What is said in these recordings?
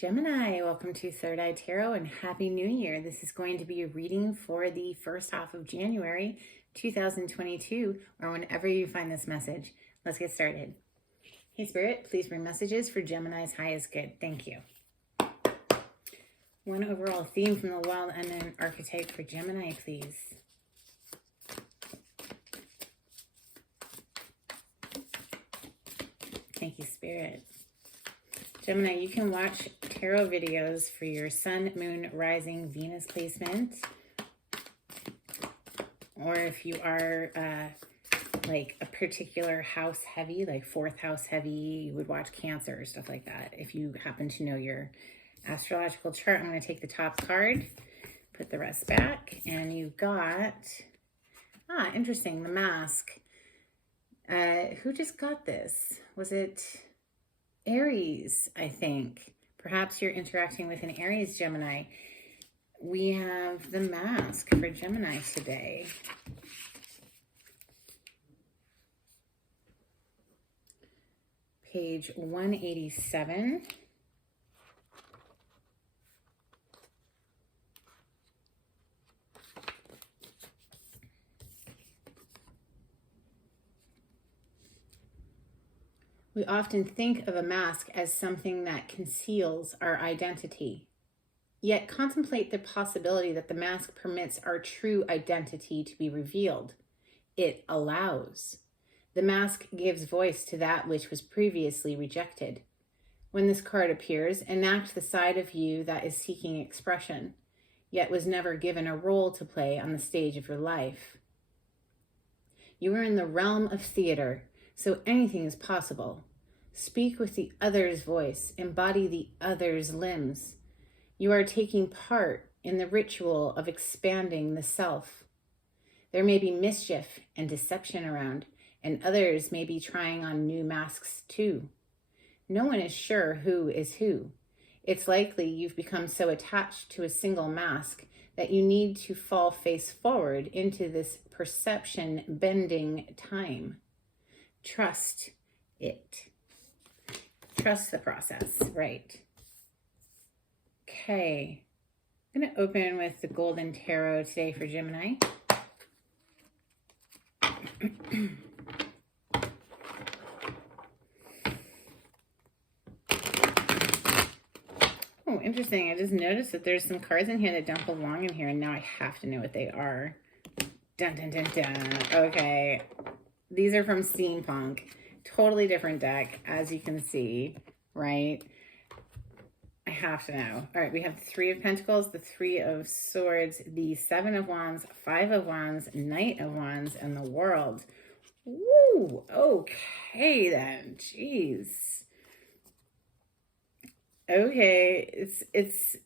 Gemini, welcome to Third Eye Tarot and Happy New Year. This is going to be a reading for the first half of January 2022, or whenever you find this message. Let's get started. Hey Spirit, please bring messages for Gemini's highest good. Thank you. One overall theme from the Wild Unknown archetype for Gemini, please. Thank you, Spirit. Gemini, you can watch tarot videos for your Sun, Moon, Rising, Venus placement. Or if you are like a particular house heavy, like fourth house heavy, you would watch Cancer or stuff like that. If you happen to know your astrological chart, I'm going to take the top card, put the rest back, and you got, interesting, the Mask. Who just got this? Was it Aries, I think? Perhaps you're interacting with an Aries Gemini. We have the Mask for Gemini today. Page 187. We often think of a mask as something that conceals our identity, yet contemplate the possibility that the mask permits our true identity to be revealed. It allows. The mask gives voice to that which was previously rejected. When this card appears, enact the side of you that is seeking expression, yet was never given a role to play on the stage of your life. You are in the realm of theater, so anything is possible. Speak with the other's voice, embody the other's limbs. You are taking part in the ritual of expanding the self. There may be mischief and deception around, and others may be trying on new masks too. No one is sure who is who. It's likely you've become so attached to a single mask that you need to fall face forward into this perception bending time. Trust it. Trust the process, right? Okay. I'm going to open with the Golden Tarot today for Gemini. Oh, interesting. I just noticed that there's some cards in here that don't belong in here, and now I have to know what they are. Dun, dun, dun, dun. Okay. These are from Steampunk. Totally different deck, as you can see, right? I have to know. All right, we have the Three of Pentacles, the Three of Swords, the Seven of Wands, Five of Wands, Knight of Wands, and the World. Woo! Okay, then. Jeez. Okay, it's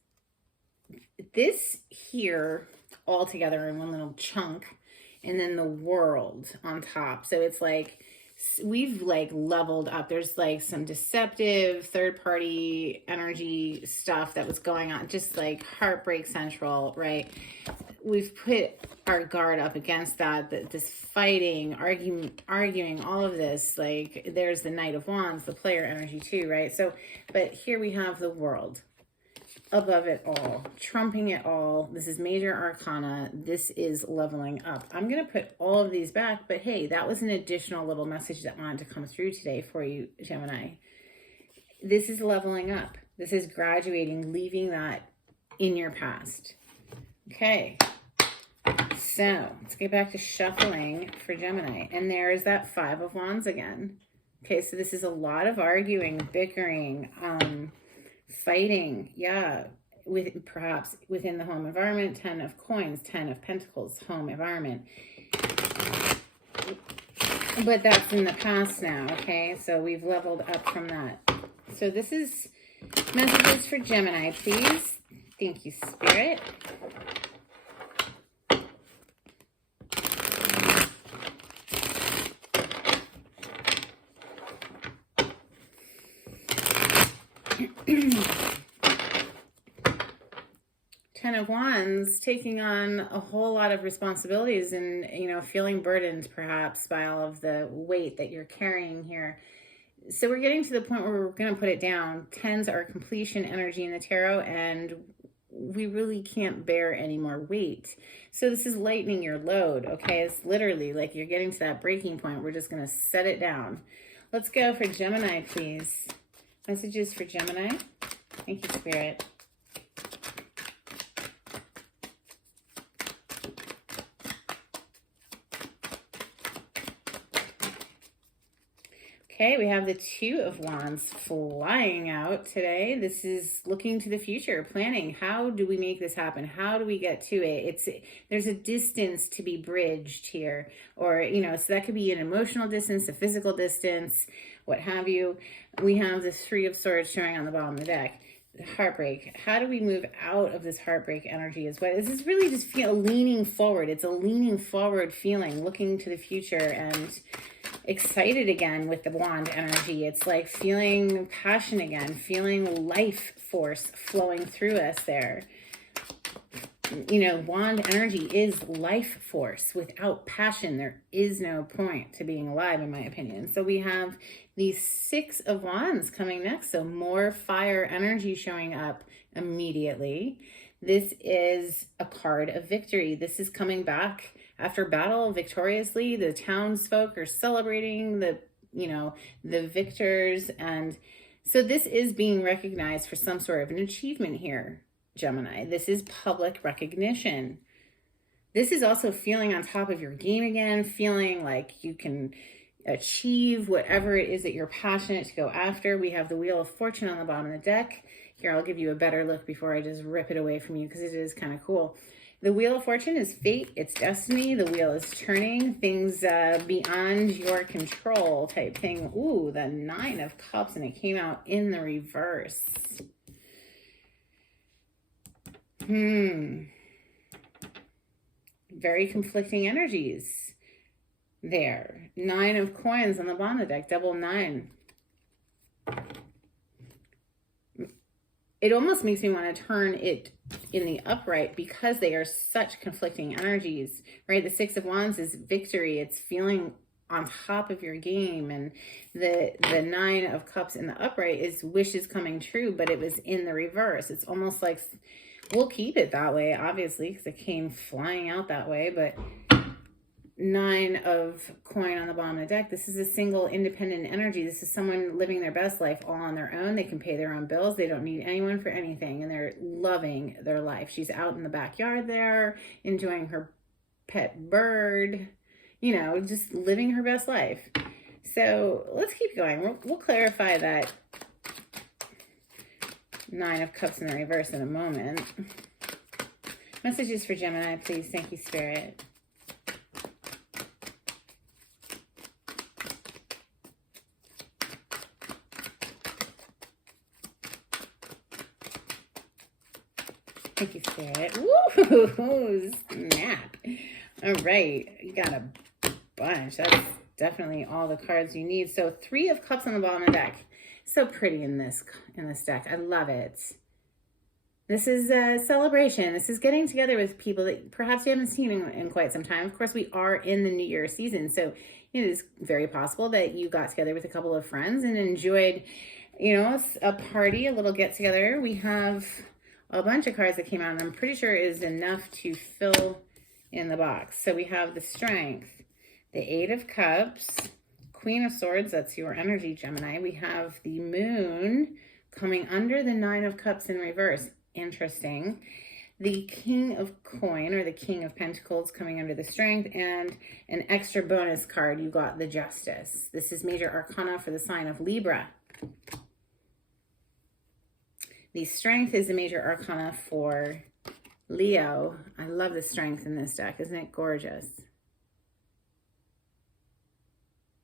this here all together in one little chunk, and then the World on top. So it's like we've like leveled up. There's like some deceptive third-party energy stuff that was going on, just like Heartbreak Central, right? We've put our guard up against that, this fighting, arguing, all of this. Like there's the Knight of Wands, the player energy too, right? So, but here we have the World above it all, trumping it all. This is major arcana. This is leveling up. I'm going to put all of these back, but hey, that was an additional little message that wanted to come through today for you, Gemini. This is leveling up. This is graduating, leaving that in your past. Okay. So let's get back to shuffling for Gemini. And there's that Five of Wands again. Okay. So this is a lot of arguing, bickering, fighting, with perhaps within the home environment. 10 of Coins, 10 of Pentacles, home environment. But that's in the past now, okay? So we've leveled up from that. So this is messages for Gemini, please. Thank you, Spirit. Ten of Wands, taking on a whole lot of responsibilities and, feeling burdened perhaps by all of the weight that you're carrying here. So we're getting to the point where we're going to put it down. Tens are completion energy in the tarot, and we really can't bear any more weight. So this is lightening your load, okay? It's literally like you're getting to that breaking point. We're just going to set it down. Let's go for Gemini, please. Messages for Gemini. Thank you, Spirit. Okay, we have the Two of Wands flying out today. This is looking to the future, planning. How do we make this happen? How do we get to it? There's a distance to be bridged here, or, you know, so that could be an emotional distance, a physical distance, what have you. We have the Three of Swords showing on the bottom of the deck. The heartbreak. How do we move out of this heartbreak energy as well? This is really just leaning forward. It's a leaning forward feeling, looking to the future and excited again with the wand energy. It's like feeling passion again, feeling life force flowing through us there. You know, wand energy is life force. Without passion, there is no point to being alive, in my opinion. So we have the Six of Wands coming next. So more fire energy showing up immediately. This is a card of victory. This is coming back after battle victoriously. The townsfolk are celebrating the victors. And so this is being recognized for some sort of an achievement here, Gemini. This is public recognition. This is also feeling on top of your game again, feeling like you can achieve whatever it is that you're passionate to go after. We have the Wheel of Fortune on the bottom of the deck. Here, I'll give you a better look before I just rip it away from you, because it is kind of cool. The Wheel of Fortune is fate, it's destiny. The wheel is turning, things beyond your control type thing. Ooh, the Nine of Cups, and it came out in the reverse. Very conflicting energies there. Nine of Coins on the bottom of the deck, double nine. It almost makes me want to turn it in the upright because they are such conflicting energies, right? The Six of Wands is victory. It's feeling on top of your game. And the Nine of Cups in the upright is wishes coming true, but it was in the reverse. It's almost like we'll keep it that way, obviously, because it came flying out that way. But Nine of Coin on the bottom of the deck. This is a single independent energy. This is someone living their best life all on their own. They can pay their own bills. They don't need anyone for anything. And they're loving their life. She's out in the backyard there, enjoying her pet bird, you know, just living her best life. So let's keep going. We'll clarify that Nine of Cups in the reverse in a moment. Messages for Gemini, please. Thank you, Spirit. Thank you, Spirit. Woo! Snap. All right. You got a bunch. That's definitely all the cards you need. So Three of Cups on the bottom of the deck. So pretty in this deck. I love it. This is a celebration. This is getting together with people that perhaps you haven't seen in quite some time. Of course, we are in the New Year season. So it is very possible that you got together with a couple of friends and enjoyed, you know, a party, a little get together. We have a bunch of cards that came out, and I'm pretty sure is enough to fill in the box. So we have the Strength, the Eight of Cups, Queen of Swords, that's your energy, Gemini. We have the Moon coming under the Nine of Cups in reverse. Interesting. The King of Coin, or the King of Pentacles, coming under the Strength, and an extra bonus card, you got the Justice. This is major arcana for the sign of Libra. The Strength is the major arcana for Leo. I love the Strength in this deck. Isn't it gorgeous?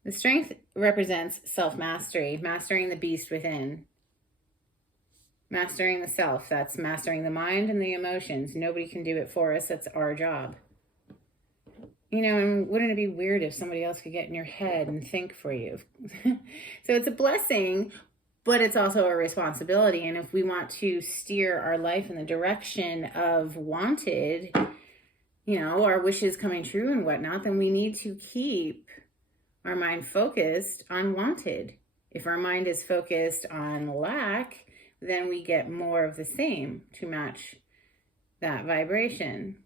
The Strength represents self-mastery, mastering the beast within. Mastering the self. That's mastering the mind and the emotions. Nobody can do it for us. That's our job. You know, and wouldn't it be weird if somebody else could get in your head and think for you? So it's a blessing, but it's also a responsibility. And if we want to steer our life in the direction of wanted, you know, our wishes coming true and whatnot, then we need to keep our mind focused on wanted. If our mind is focused on lack, then we get more of the same to match that vibration.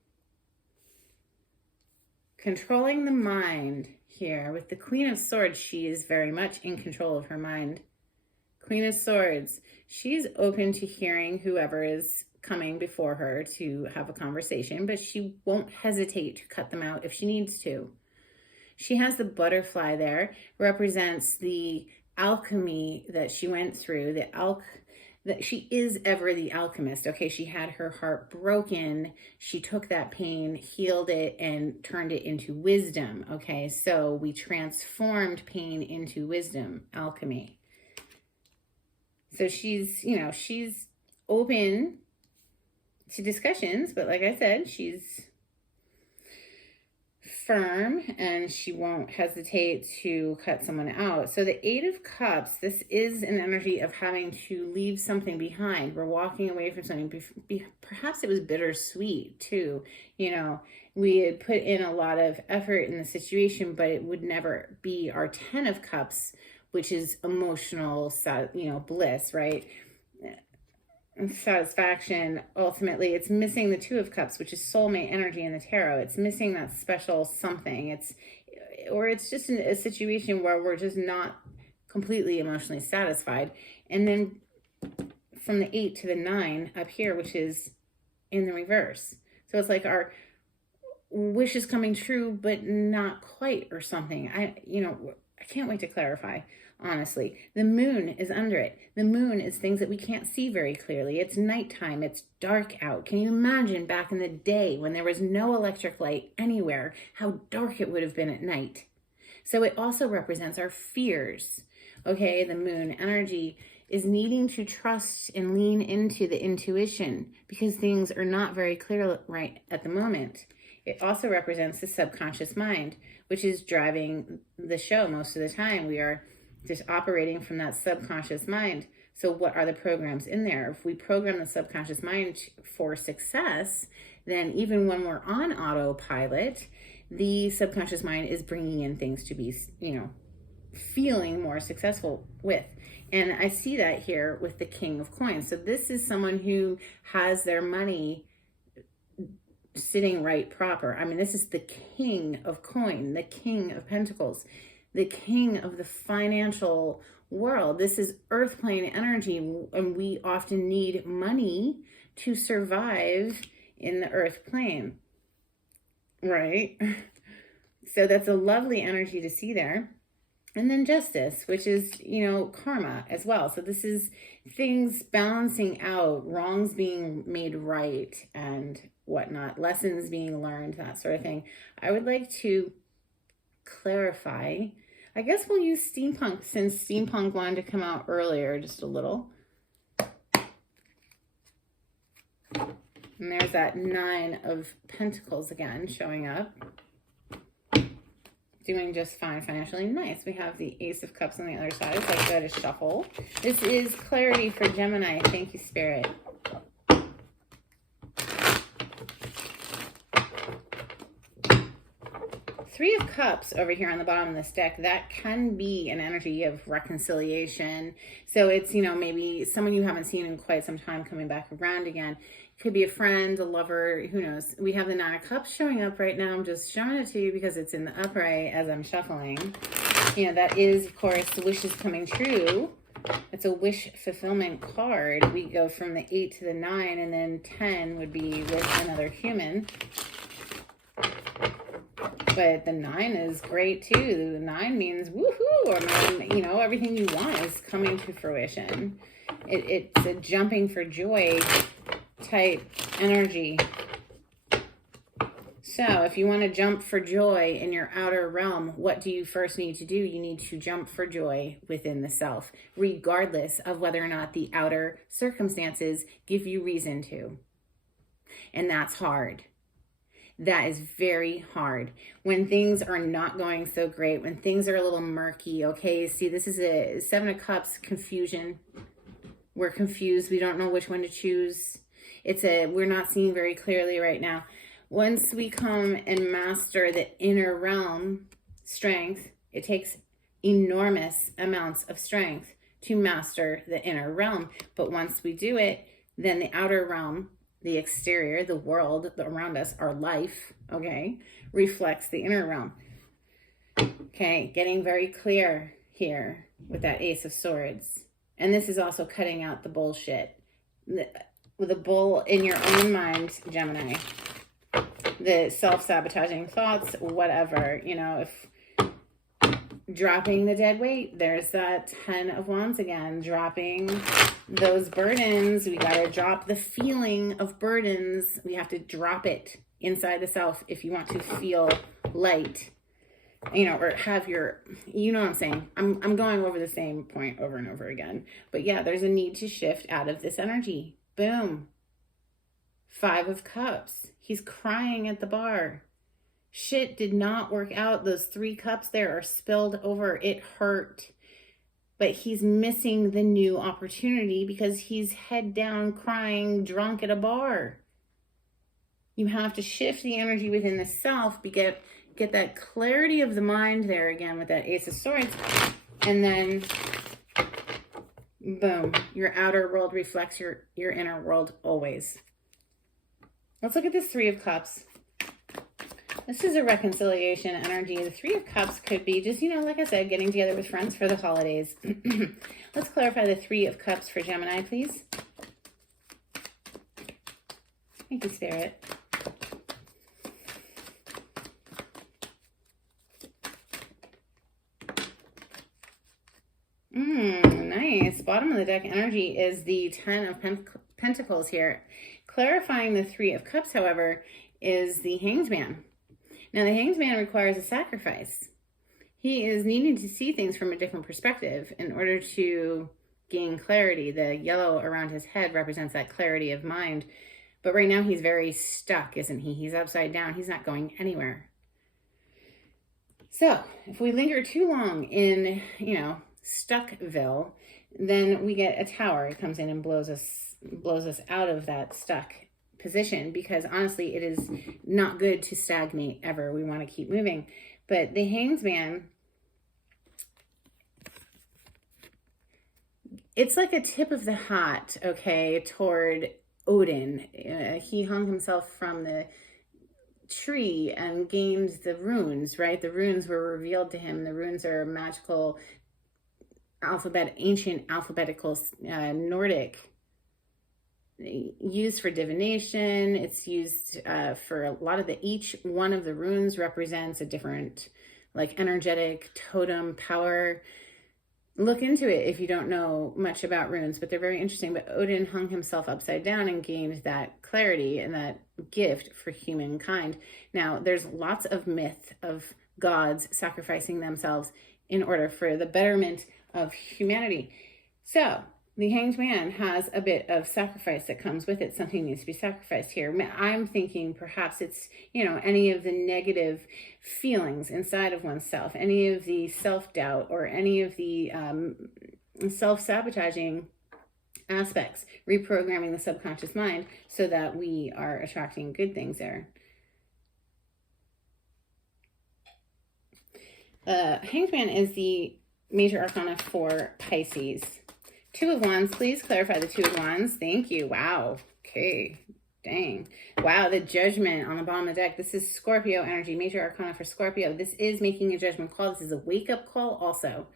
Controlling the mind here with the Queen of Swords, she is very much in control of her mind. Queen of Swords, she's open to hearing whoever is coming before her to have a conversation, but she won't hesitate to cut them out if she needs to. She has the butterfly there, represents the alchemy that she went through, that she is ever the alchemist. Okay, she had her heart broken. She took that pain, healed it, and turned it into wisdom. Okay, so we transformed pain into wisdom, alchemy. So she's, you know, she's open to discussions, but like I said, she's firm and she won't hesitate to cut someone out. So the Eight of Cups, this is an energy of having to leave something behind. We're walking away from something. Perhaps it was bittersweet too. You know, we had put in a lot of effort in the situation, but it would never be our 10 of Cups, which is emotional, you know, bliss, right? And satisfaction. Ultimately, it's missing the Two of Cups, which is soulmate energy in the tarot. It's missing that special something. It's just a situation where we're just not completely emotionally satisfied. And then from the 8 to the 9 up here, which is in the reverse. So it's like our wish is coming true, but not quite, or something. I can't wait to clarify. Honestly, the moon is under it. The moon is things that we can't see very clearly. It's nighttime. It's dark out. Can you imagine back in the day when there was no electric light anywhere, how dark it would have been at night? So it also represents our fears. Okay, the moon energy is needing to trust and lean into the intuition because things are not very clear right at the moment. It also represents the subconscious mind, which is driving the show most of the time. We are just operating from that subconscious mind. So what are the programs in there? If we program the subconscious mind for success, then even when we're on autopilot, the subconscious mind is bringing in things to be, you know, feeling more successful with. And I see that here with the King of Coins. So this is someone who has their money sitting right proper. I mean, this is the King of Coin, the King of Pentacles, the king of the financial world. This is earth plane energy, and we often need money to survive in the earth plane, right? So that's a lovely energy to see there. And then justice, which is, you know, karma as well. So this is things balancing out, wrongs being made right and whatnot, lessons being learned, that sort of thing. I would like to clarify. I guess we'll use steampunk since steampunk wanted to come out earlier just a little. And there's that 9 of Pentacles again showing up. Doing just fine financially. Nice. We have the Ace of Cups on the other side. So I go to shuffle. This is clarity for Gemini. Thank you, Spirit. Three of Cups over here on the bottom of this deck, that can be an energy of reconciliation. So it's, you know, maybe someone you haven't seen in quite some time coming back around again. It could be a friend, a lover, who knows. We have the 9 of Cups showing up right now. I'm just showing it to you because it's in the upright as I'm shuffling. You know, that is, of course, the wishes coming true. It's a wish fulfillment card. We go from the 8 to the 9, and then 10 would be with another human. But the 9 is great too. The 9 means woohoo. I mean, you know, everything you want is coming to fruition. It's a jumping for joy type energy. So if you want to jump for joy in your outer realm, what do you first need to do? You need to jump for joy within the self, regardless of whether or not the outer circumstances give you reason to. And that's hard. That is very hard. When things are not going so great, when things are a little murky, okay? See, this is a 7 of Cups, confusion. We're confused. We don't know which one to choose. We're not seeing very clearly right now. Once we come and master the inner realm strength, it takes enormous amounts of strength to master the inner realm. But once we do it, then the outer realm, the exterior, the world around us, our life, okay, reflects the inner realm. Okay, getting very clear here with that Ace of Swords. And this is also cutting out the bullshit. With the bull in your own mind, Gemini. The self-sabotaging thoughts, whatever, you know, if dropping the dead weight, there's that 10 of Wands again, dropping those burdens. We got to drop the feeling of burdens. We have to drop it inside the self if you want to feel light, you know, or have your, you know what I'm saying? I'm going over the same point over and over again. But yeah, there's a need to shift out of this energy. Boom. 5 of Cups. He's crying at the bar. Shit did not work out. Those 3 cups there are spilled over. It hurt. But he's missing the new opportunity because he's head down, crying, drunk at a bar. You have to shift the energy within the self, get that clarity of the mind there again with that Ace of Swords. And then, boom, your outer world reflects your inner world always. Let's look at this 3 of Cups. This is a reconciliation energy. The 3 of Cups could be just, you know, like I said, getting together with friends for the holidays. Let's clarify the 3 of Cups for Gemini, please. Thank you, Spirit. Nice. Bottom of the deck energy is the 10 of Pentacles here. Clarifying the 3 of Cups, however, is the Hanged Man. Now, the Hanged Man requires a sacrifice. He is needing to see things from a different perspective in order to gain clarity. The yellow around his head represents that clarity of mind. But right now, he's very stuck, isn't he? He's upside down. He's not going anywhere. So, if we linger too long in, you know, Stuckville, then we get a tower. It comes in and blows us out of that stuck position, because honestly, it is not good to stagnate ever. We want to keep moving. But the Hanged Man, it's like a tip of the hat, okay, toward Odin. He hung himself from the tree and gained the runes, right? The runes were revealed to him. The runes are magical ancient alphabetical Nordic, used for divination. It's used for a lot of each one of the runes represents a different, like, energetic totem power. Look into it if you don't know much about runes, but they're very interesting. But Odin hung himself upside down and gained that clarity and that gift for humankind. Now, there's lots of myth of gods sacrificing themselves in order for the betterment of humanity. So the Hanged Man has a bit of sacrifice that comes with it. Something needs to be sacrificed here. I'm thinking perhaps it's, you know, any of the negative feelings inside of oneself, any of the self-doubt, or any of the self-sabotaging aspects, reprogramming the subconscious mind so that we are attracting good things there. Hanged Man is the major arcana for Pisces. 2 of Wands, please clarify the 2 of Wands. Thank you. Wow. Okay. Dang. Wow, the Judgment on the bottom of the deck. This is Scorpio energy, major arcana for Scorpio. This is making a judgment call. This is a wake-up call also.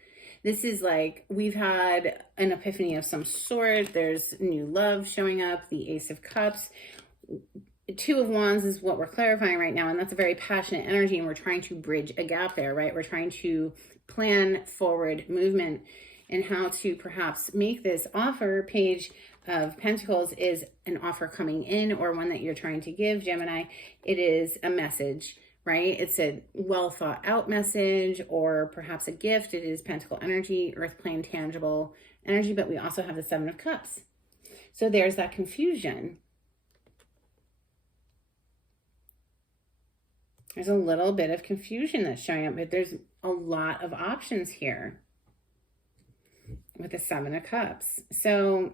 This is like we've had an epiphany of some sort. There's new love showing up, the Ace of Cups. 2 of Wands is what we're clarifying right now, and that's a very passionate energy, and we're trying to bridge a gap there, right? We're trying to plan forward movement and how to perhaps make this offer. Page of Pentacles is an offer coming in, or one that you're trying to give, Gemini. It is a message, right? It's a well thought out message, or perhaps a gift. It is Pentacle energy, earth plane, tangible energy, but we also have the 7 of Cups. So there's that confusion. There's a little bit of confusion that's showing up, but there's a lot of options here with the 7 of Cups. So,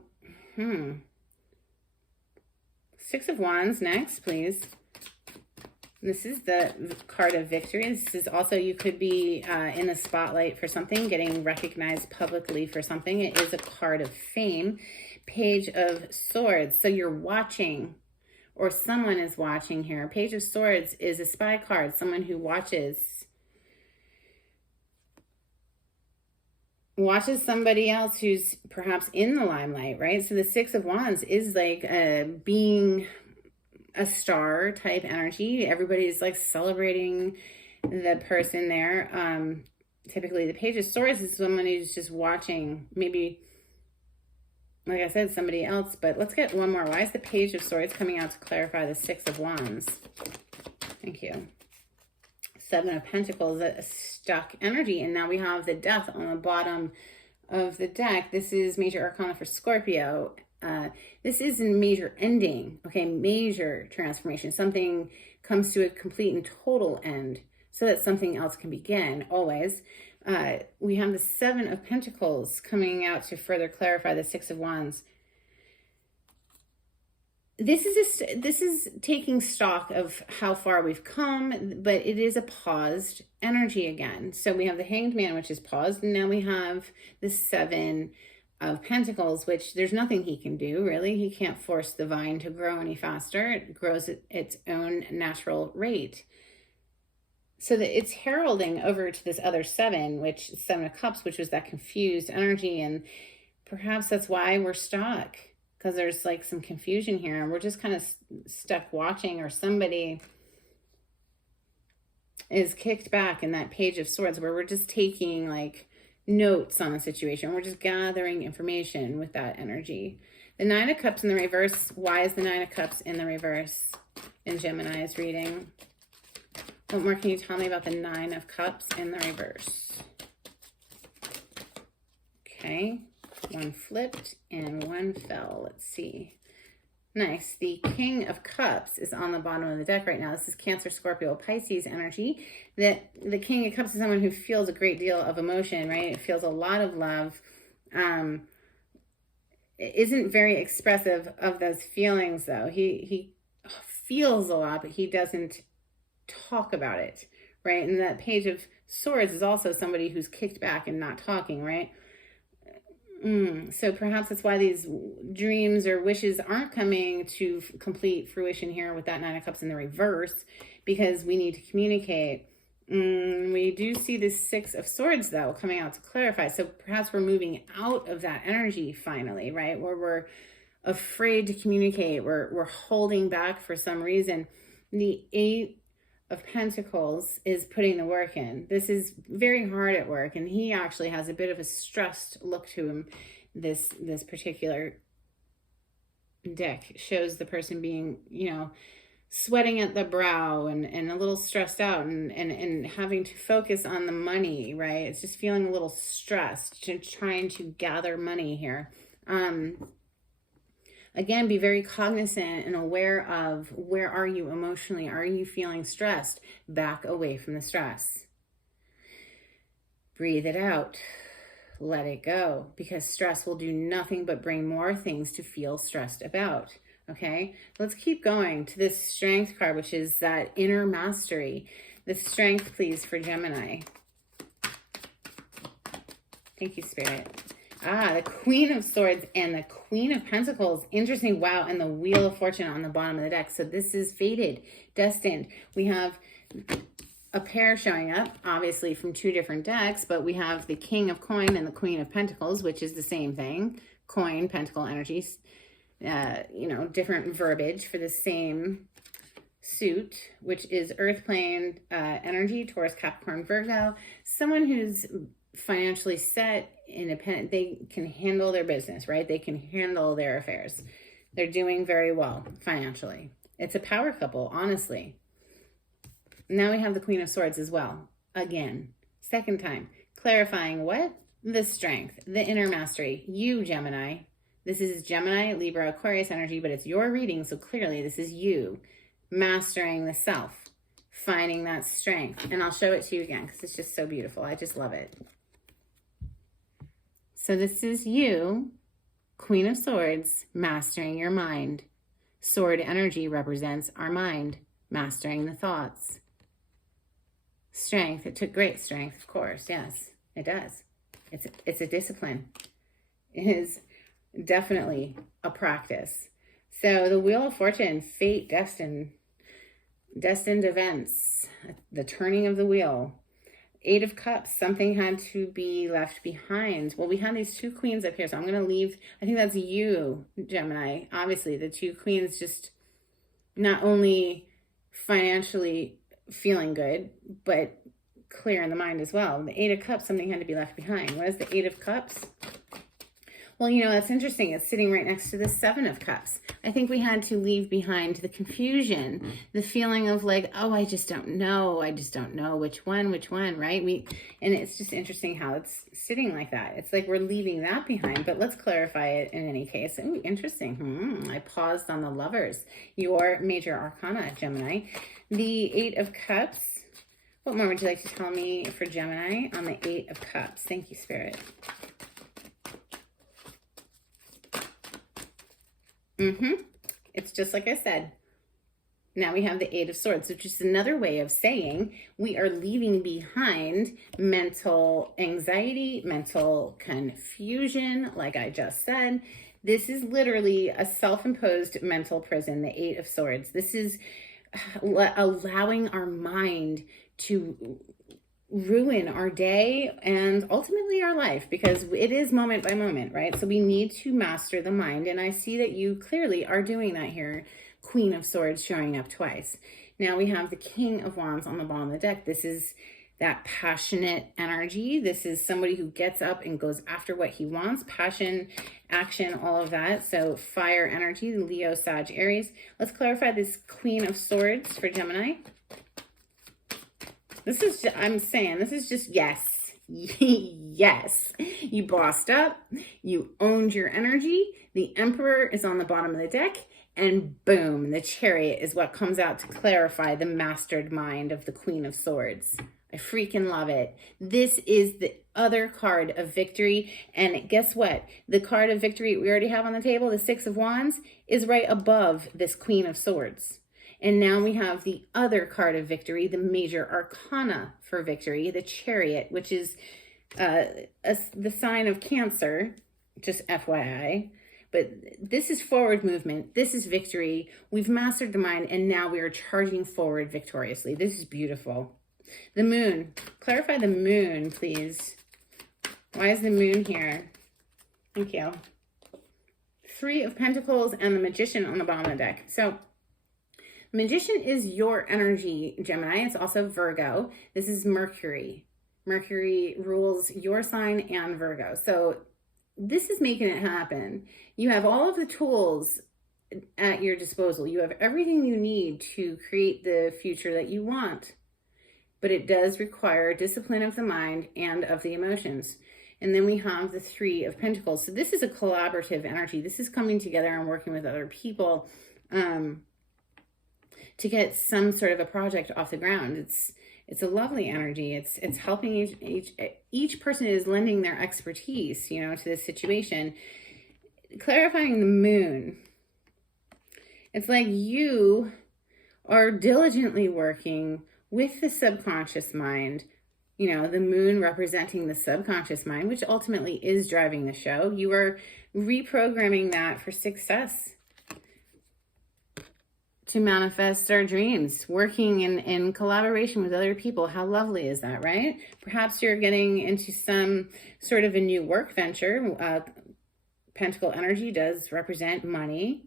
6 of Wands next, please. This is the card of victory. This is also, you could be in the spotlight for something, getting recognized publicly for something. It is a card of fame. Page of Swords. So you're watching, or someone is watching here. Page of Swords is a spy card, someone who watches somebody else who's perhaps in the limelight, right? So the Six of Wands is like being a star type energy. Everybody's like celebrating the person there. Typically the Page of Swords is someone who's just watching, maybe, like I said, somebody else. But let's get one more. Why is the Page of Swords coming out to clarify the Six of Wands? Thank you. Seven of Pentacles, a stuck energy. And now we have the Death on the bottom of the deck. This is major arcana for Scorpio. This is a major ending, okay? Major transformation. Something comes to a complete and total end so that something else can begin, always. We have the Seven of Pentacles coming out to further clarify the Six of Wands. This is taking stock of how far we've come, but it is a paused energy again. So we have the Hanged Man, which is paused, and now we have the Seven of Pentacles, which there's nothing he can do, really. He can't force the vine to grow any faster. It grows at its own natural rate. So that it's heralding over to this other seven, which Seven of Cups, which was that confused energy. And perhaps that's why we're stuck, because there's like some confusion here and we're just kind of stuck watching, or somebody is kicked back in that Page of Swords where we're just taking like notes on a situation. We're just gathering information with that energy. The Nine of Cups in the reverse. Why is the Nine of Cups in the reverse in Gemini's reading? What more can you tell me about the Nine of Cups in the reverse? Okay. One flipped and one fell. Let's see. Nice. The King of Cups is on the bottom of the deck right now. This is Cancer, Scorpio, Pisces energy. The King of Cups is someone who feels a great deal of emotion, right? It feels a lot of love. It isn't very expressive of those feelings, though. He feels a lot, but he doesn't talk about it, right? And that Page of Swords is also somebody who's kicked back and not talking, right? So perhaps that's why these dreams or wishes aren't coming to complete fruition here with that Nine of Cups in the reverse, because we need to communicate. We do see the Six of Swords, though, coming out to clarify. So perhaps we're moving out of that energy finally, right? Where we're afraid to communicate. We're holding back for some reason. The Eight of Pentacles is putting the work in. This is very hard at work, and he actually has a bit of a stressed look to him. This particular deck shows the person being, sweating at the brow and a little stressed out and having to focus on the money, right? It's just feeling a little stressed, trying to gather money here. Again, be very cognizant and aware of where are you emotionally. Are you feeling stressed? Back away from the stress. Breathe it out. Let it go, because stress will do nothing but bring more things to feel stressed about. Okay, let's keep going to this Strength card, which is that inner mastery. The Strength, please, for Gemini. Thank you, Spirit. The Queen of Swords and the Queen of Pentacles. Interesting. Wow. And the Wheel of Fortune on the bottom of the deck. So this is fated, destined. We have a pair showing up, obviously from two different decks, but we have the King of Coin and the Queen of Pentacles, which is the same thing. Coin, pentacle energies, different verbiage for the same suit, which is Earth plane energy, Taurus, Capricorn, Virgo. Someone who's financially set, independent, they can handle their business, right? They can handle their affairs. They're doing very well financially. It's a power couple, honestly. Now we have the Queen of Swords as well. Again, second time, clarifying what? The Strength, the inner mastery. You, Gemini. This is Gemini, Libra, Aquarius energy, but it's your reading, so clearly this is you mastering the self, finding that strength. And I'll show it to you again because it's just so beautiful. I just love it. So this is you, Queen of Swords, mastering your mind. Sword energy represents our mind. Mastering the thoughts. Strength. It took great strength, of course. Yes, it does. It's a discipline. It is definitely a practice. So the Wheel of Fortune, fate, destined events, the turning of the wheel. Eight of Cups, something had to be left behind. Well, we have these two queens up here, so I'm going to leave. I think that's you, Gemini. Obviously, the two queens just not only financially feeling good, but clear in the mind as well. The Eight of Cups, something had to be left behind. What is the Eight of Cups? Well, you know, that's interesting. It's sitting right next to the Seven of Cups. I think we had to leave behind the confusion, the feeling of like, oh, I just don't know. I just don't know which one, right? And it's just interesting how it's sitting like that. It's like we're leaving that behind, but let's clarify it in any case. Ooh, interesting. I paused on the Lovers, your major arcana, Gemini. The Eight of Cups. What more would you like to tell me for Gemini on the Eight of Cups? Thank you, Spirit. It's just like I said. Now we have the Eight of Swords, which is another way of saying we are leaving behind mental anxiety, mental confusion, like I just said. This is literally a self-imposed mental prison, the Eight of Swords. This is allowing our mind to ruin our day and ultimately our life, because it is moment by moment, right? So we need to master the mind, and I see that you clearly are doing that here. Queen of Swords showing up twice. Now we have the King of Wands on the bottom of the deck. This is that passionate energy. This is somebody who gets up and goes after what he wants. Passion, action, all of that. So fire energy, Leo, Sag, Aries. Let's clarify this Queen of Swords for Gemini. This is, I'm saying, this is just yes. Yes. You bossed up. You owned your energy. The Emperor is on the bottom of the deck. And boom, the Chariot is what comes out to clarify the mastered mind of the Queen of Swords. I freaking love it. This is the other card of victory. And guess what? The card of victory we already have on the table, the Six of Wands, is right above this Queen of Swords. And now we have the other card of victory, the major arcana for victory, the Chariot, which is the sign of Cancer, just FYI. But this is forward movement. This is victory. We've mastered the mind, and now we are charging forward victoriously. This is beautiful. The Moon. Clarify the Moon, please. Why is the Moon here? Thank you. Three of Pentacles and the Magician on the bottom of the deck. So Magician is your energy, Gemini. It's also Virgo. This is Mercury. Mercury rules your sign and Virgo. So this is making it happen. You have all of the tools at your disposal. You have everything you need to create the future that you want. But it does require discipline of the mind and of the emotions. And then we have the Three of Pentacles. So this is a collaborative energy. This is coming together and working with other people to get some sort of a project off the ground. It's a lovely energy. It's helping each person is lending their expertise, you know, to this situation. Clarifying the Moon. It's like you are diligently working with the subconscious mind, you know, the Moon representing the subconscious mind, which ultimately is driving the show. You are reprogramming that for success, to manifest our dreams, working in collaboration with other people. How lovely is that, right? Perhaps you're getting into some sort of a new work venture. Pentacle energy does represent money.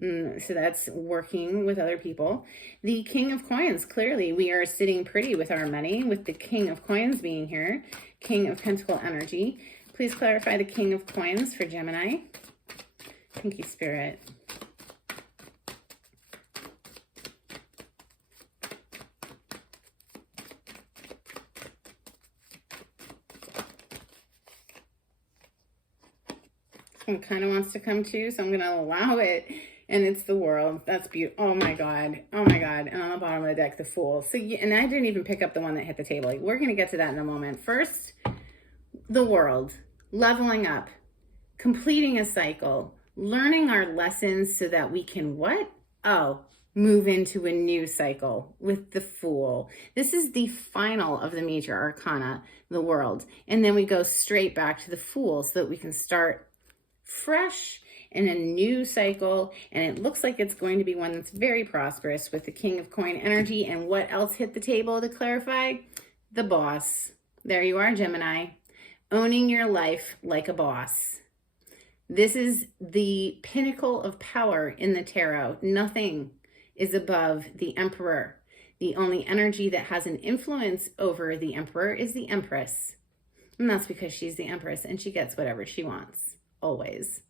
So that's working with other people. The King of Coins, clearly we are sitting pretty with our money, with the King of Coins being here. King of Pentacle energy. Please clarify the King of Coins for Gemini. Thank you, Spirit. One kind of wants to come too, so I'm going to allow it. And it's the World. That's beautiful. Oh my God. Oh my God. And on the bottom of the deck, the Fool. So, and I didn't even pick up the one that hit the table. We're going to get to that in a moment. First, the World. Leveling up. Completing a cycle. Learning our lessons so that we can what? Oh, move into a new cycle with the Fool. This is the final of the major arcana, the World. And then we go straight back to the Fool so that we can start fresh in a new cycle. And it looks like it's going to be one that's very prosperous with the King of Coin energy. And what else hit the table to clarify? The Boss. There you are, Gemini. Owning your life like a boss. This is the pinnacle of power in the tarot. Nothing is above the Emperor. The only energy that has an influence over the Emperor is the Empress. And that's because she's the Empress and she gets whatever she wants, always.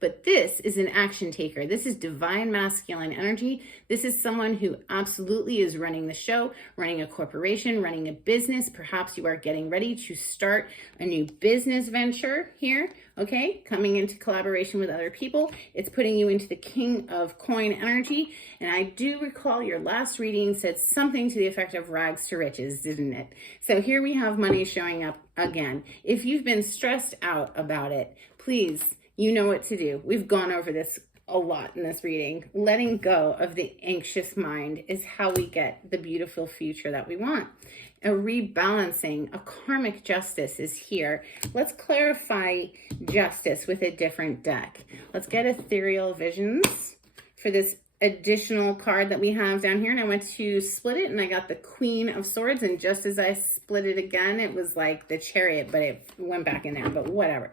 But this is an action taker. This is divine masculine energy. This is someone who absolutely is running the show, running a corporation, running a business. Perhaps you are getting ready to start a new business venture here, okay? Coming into collaboration with other people. It's putting you into the King of Coin energy. And I do recall your last reading said something to the effect of rags to riches, didn't it? So here we have money showing up again. If you've been stressed out about it, please, you know what to do. We've gone over this a lot in this reading. Letting go of the anxious mind is how we get the beautiful future that we want. A rebalancing, a karmic justice is here. Let's clarify justice with a different deck. Let's get ethereal visions for this additional card that we have down here. And I went to split it and I got the Queen of Swords. And just as I split it again, it was like the Chariot, but it went back in there. But whatever.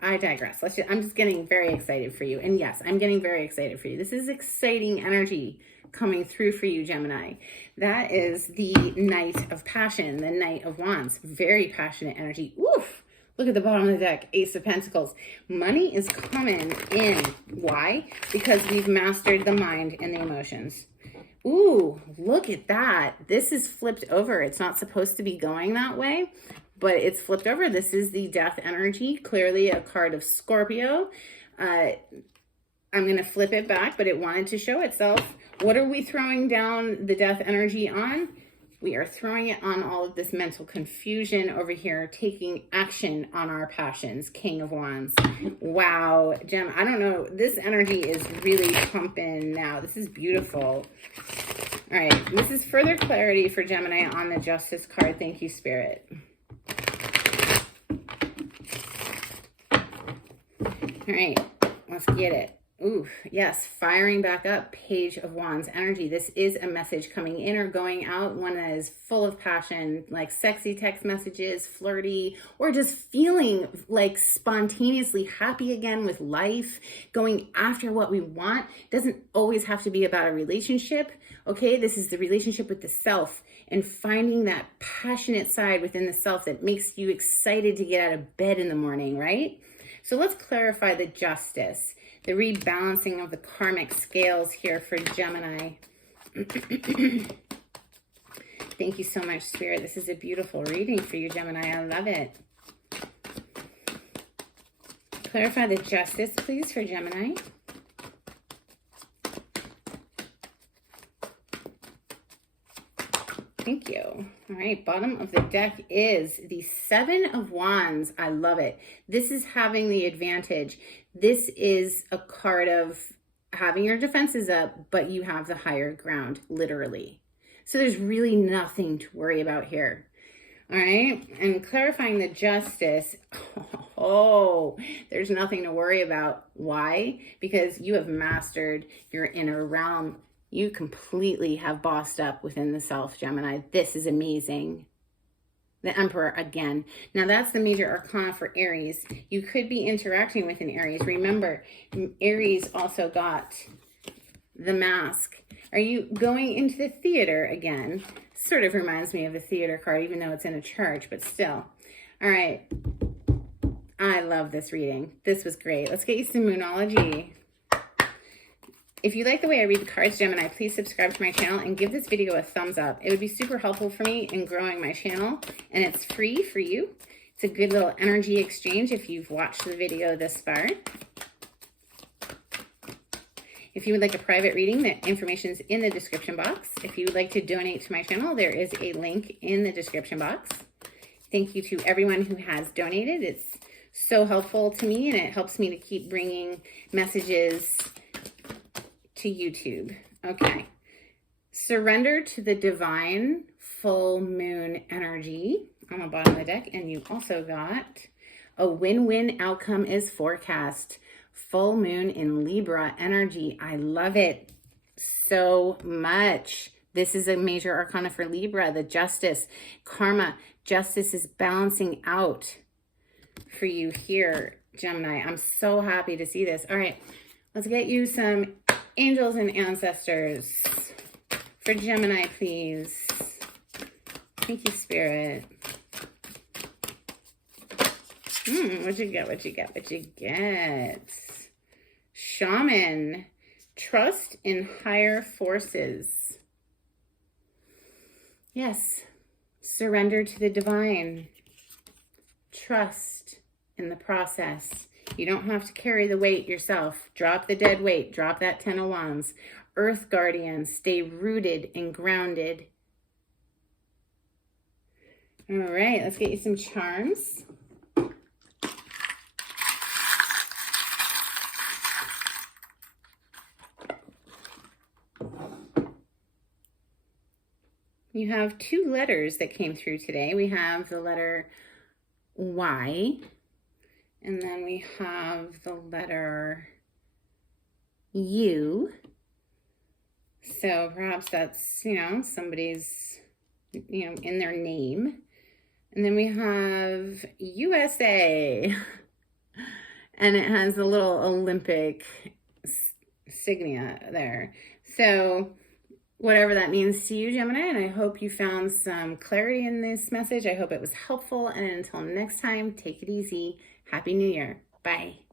I digress. I'm just getting very excited for you. And yes, I'm getting very excited for you. This is exciting energy coming through for you, Gemini. That is the Knight of Passion, the Knight of Wands. Very passionate energy. Oof! Look at the bottom of the deck, Ace of Pentacles. Money is coming in. Why? Because we've mastered the mind and the emotions. Ooh, look at that. This is flipped over. It's not supposed to be going that way, but it's flipped over. This is the Death energy, clearly a card of Scorpio. I'm going to flip it back, but it wanted to show itself. What are we throwing down the Death energy on? We are throwing it on all of this mental confusion over here, taking action on our passions. King of Wands. Wow, Gem, I don't know. This energy is really pumping now. This is beautiful. All right, this is further clarity for Gemini on the Justice card. Thank you, Spirit. All right, let's get it. Ooh, yes, firing back up, Page of Wands energy. This is a message coming in or going out, one that is full of passion, like sexy text messages, flirty, or just feeling like spontaneously happy again with life, going after what we want. Doesn't always have to be about a relationship, okay? This is the relationship with the self and finding that passionate side within the self that makes you excited to get out of bed in the morning, right? So let's clarify the justice. The rebalancing of the karmic scales here for Gemini. Thank you so much, Spirit. This is a beautiful reading for you, Gemini. I love it. Clarify the justice, please, for Gemini. Thank you. All right, bottom of the deck is the Seven of Wands. I love it. This is having the advantage. This is a card of having your defenses up, but you have the higher ground, literally. So there's really nothing to worry about here. All right, and clarifying the justice. Oh, there's nothing to worry about. Why? Because you have mastered your inner realm. You completely have bossed up within the self, Gemini. This is amazing. The Emperor again. Now that's the major arcana for Aries. You could be interacting with an Aries. Remember, Aries also got the Mask. Are you going into the theater again? Sort of reminds me of a theater card, even though it's in a church, but still. All right. I love this reading. This was great. Let's get you some Moonology. If you like the way I read the cards, Gemini, please subscribe to my channel and give this video a thumbs up. It would be super helpful for me in growing my channel, and it's free for you. It's a good little energy exchange if you've watched the video this far. If you would like a private reading, the information is in the description box. If you would like to donate to my channel, there is a link in the description box. Thank you to everyone who has donated. It's so helpful to me, and it helps me to keep bringing messages to YouTube. Okay. Surrender to the divine full moon energy on the bottom of the deck. And you also got a win-win outcome is forecast. Full moon in Libra energy. I love it so much. This is a major arcana for Libra, the justice, karma. Justice is balancing out for you here, Gemini. I'm so happy to see this. All right, let's get you some angels and ancestors for Gemini, please. Thank you, Spirit. What'd you get? What'd you get? What'd you get? Shaman. Trust in higher forces. Yes. Surrender to the divine. Trust in the process. You don't have to carry the weight yourself. Drop the dead weight. Drop that 10 of Wands. Earth Guardian. Stay rooted and grounded. All right. Let's get you some charms. You have two letters that came through today. We have the letter Y, and then we have the letter U. So perhaps that's, somebody's, in their name. And then we have USA, and it has a little Olympic signia there. So whatever that means to you, Gemini, and I hope you found some clarity in this message. I hope it was helpful, and until next time, take it easy. Happy New Year. Bye.